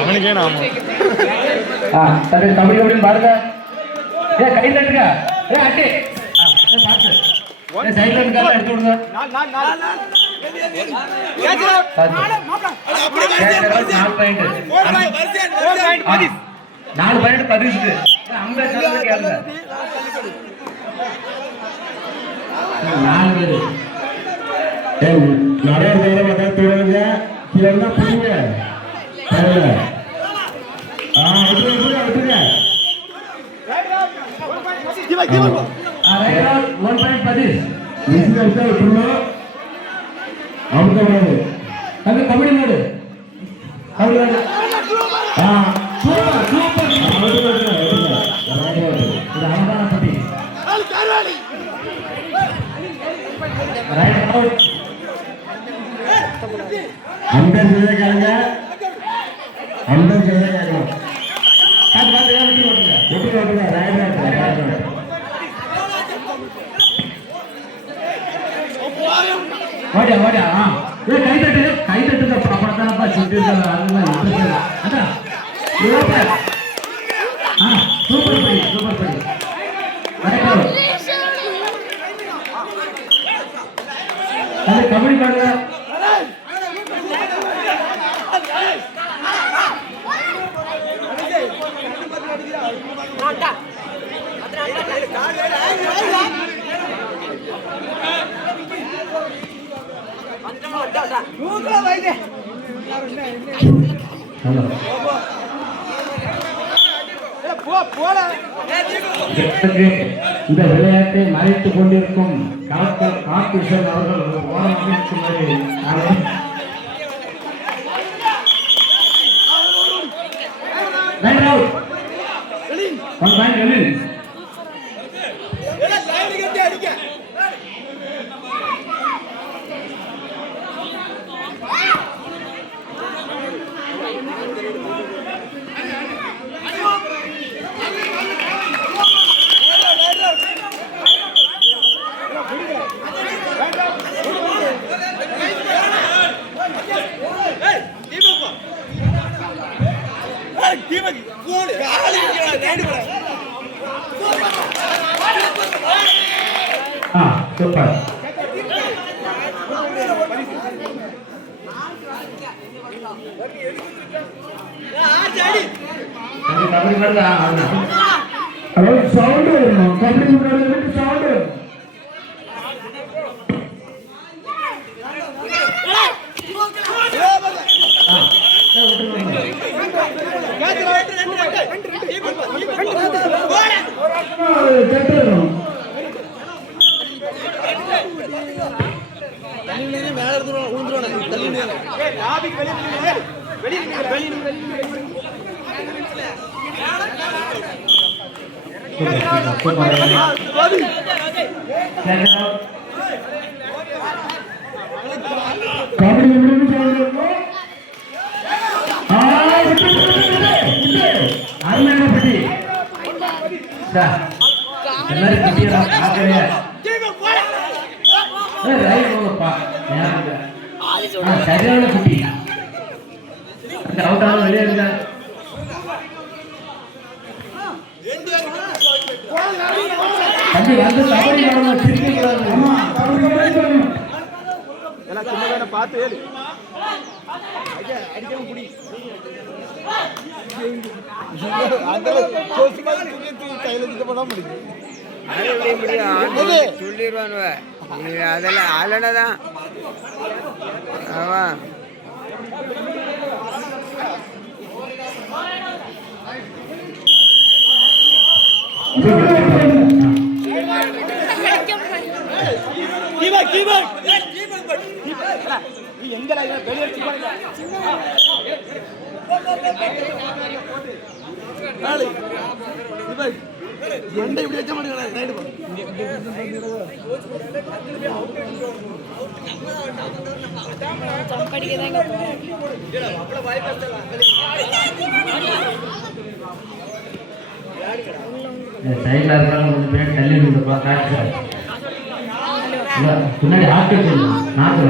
அவனுக்கே நாம சரி கபடி கபடின்னு பாருங்க. கை தட்டுங்க. அட்டி பார்த்து சைட்ல இருக்கால எடுத்து விடுங்க. 4 பாயிண்ட் 10 அங்க கேளுங்க. 4 பேர் நிறைய பேரை மக்கள் தூடுங்க. கீழே புரியுங்க. விட்டுருங்க. 1.10 விட்டுருணும். அவங்க அது kabaddi mode. Super super. Avathanapatti right out. अंदर चले जाएंगे. अंदर चले जाएंगे. काट काट यार उठेगा राइट वाड्या वाड्या हां ये कई तट का पडताना चिंतेचा आलेला आता बरोबर हां सुपर पडी राइट अरे कबड्डी काढला இந்த விளையாட்டை மறைத்துக் கொண்டிருக்கும் கலெக்டர் கார்த்திஷன் அவர்கள் ஓரமாக சூப்பர் கபடி பண்ணா ஹலோ சவுண்ட் வரணும் கபடி பண்ணா சவுண்ட் அருமையானபடி எல்லாரும் கிட்டியா பாக்கறே ரைட் போப்பா சரியான குட்டி அந்த அவுட் ஆன வெளியே இருங்க தம்பி வந்து கபடி ஆடணும் திருப்பி கூடாது அம்மா கபடி ஆடணும் எல்லாம் சின்னதான பார்த்து ஏறு அடிக்க புடி அந்த சோசி மாதிரி தூக்கி கையில எடுத்து போட முடியும் அதே முடியும் சொல்லிடுவானுவ அதெல்லாம் ஆளனதான் ஆமா சைட்ல இருக்காங்க கொஞ்சம் பேர் தள்ளி நின்னுப்பா காட்சி பின்னாடி ஆட்கள் நாக்கு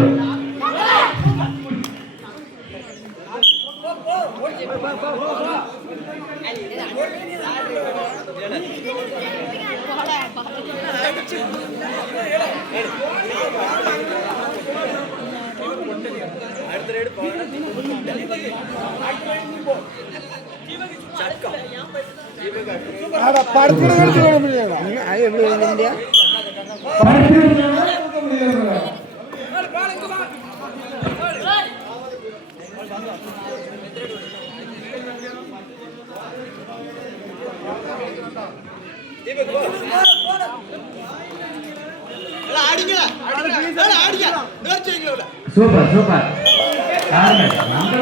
சூப்பர் சூப்பர்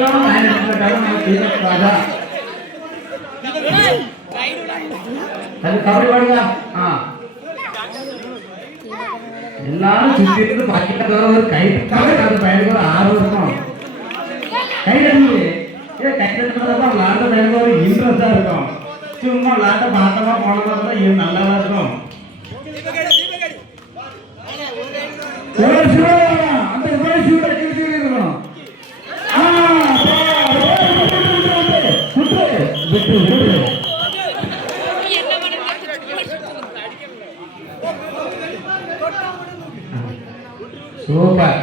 நம்மளும் அது கபடி பாடுங்க எல்லாரும் சுத்தி இருந்து பாக்கிட்ட ஒரு கை அது பயனுக்கு ஒரு ஆர்வம் இருக்கும் கை கட்டி கை கட்டுறதுதான் விளாட்ட பயனுக்கு ஒரு இன்ட்ரெஸ்டா இருக்கும் சும்மா விளாட்ட பார்த்தமா போனதா இது நல்லாதான் இருக்கும் சூப்பர்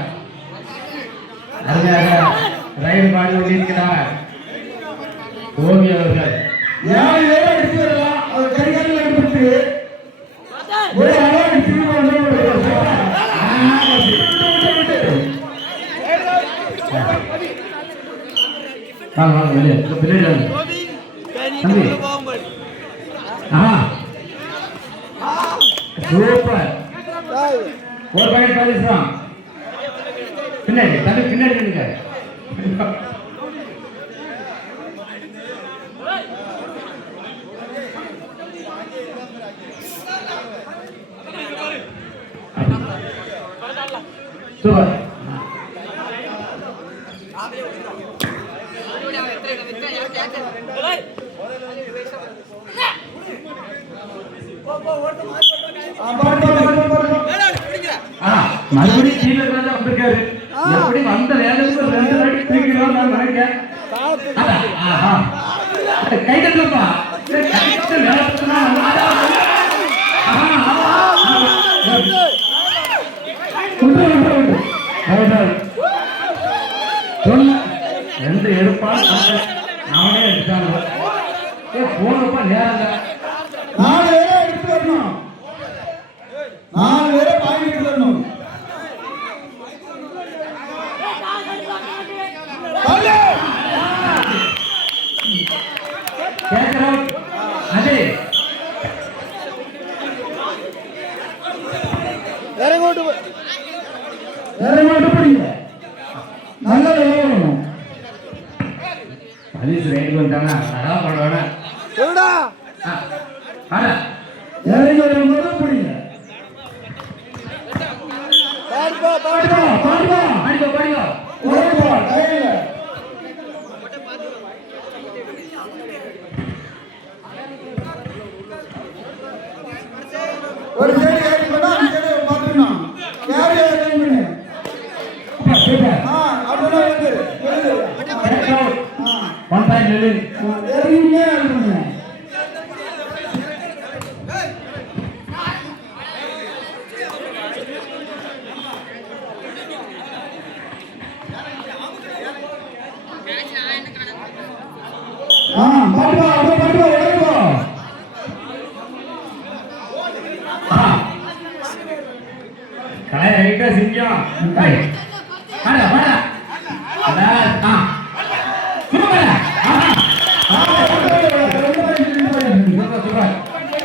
ரைடு பாடி கொண்டிருக்கிறார் ஓவி அவர்கள் சூப்பர் ஒரு பாயிண்ட் பாலிஸ்தான் பின்னாடி தம்பி பின்னாடி நின்னுங்க சூப்பர் மறுபடியும் கீழே வந்திருக்காரு எப்படி வந்த வேலைக்கு ரெண்டு நாடி தூக்கிடுவோம் நான் நினைக்கிறேன் கை கட்டலப்பா ரெண்டு எடுப்பான் அவனே எடுத்தாங்க போனப்பா நேரம் 4 பேரை எடுத்து வரணும் 4 பேரை பாயிண்ட் எடுத்து வரணும் அதே இறங்கோட்டு படிங்க நல்ல விளையாடணும் பரிசு ரைடு வந்துட்டாங்க அதான் பண்ணுவாங்க சொல்லுடா இறங்கி வரும்போது படிங்க பாடுப்பா பாடுப்பா பாடுப்பா படிக்கோ படிக்கோ ஓடுப்பா டைம்ல ஒரு சைடு ஏறி பண்ணா அந்த சைடு பாத்துறணும் யார் ஏறி பண்ணு அப்படினா வந்து ஒன் பாயிண்ட் லெவல் ஏறிங்க ஏறுங்க பாடுவா அப்படியே பாடுவா ஓடுவா கலை ரைட்டா சிங்கம் ஏய் வாடா வாடா அடா சூப்பர் சூப்பர்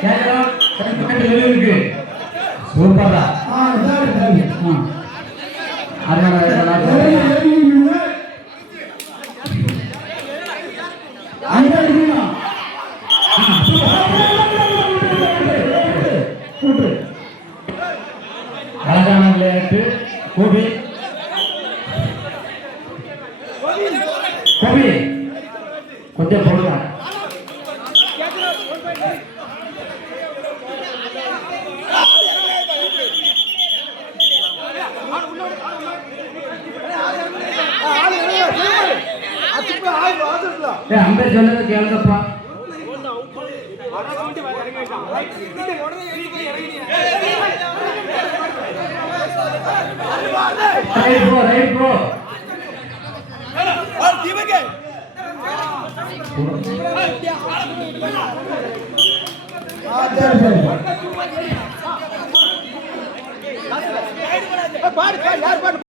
கேக்குறா கரெக்ட் இருக்கு சூப்பரா சரி அழகான விளையாட்டு கோபி கோபி கொஞ்சம் போடுங்க ஏய் அம்பேர் சொல்லுங்க கேளுங்கப்பா. ரைட் ப்ரோ பாடு யார் பாடு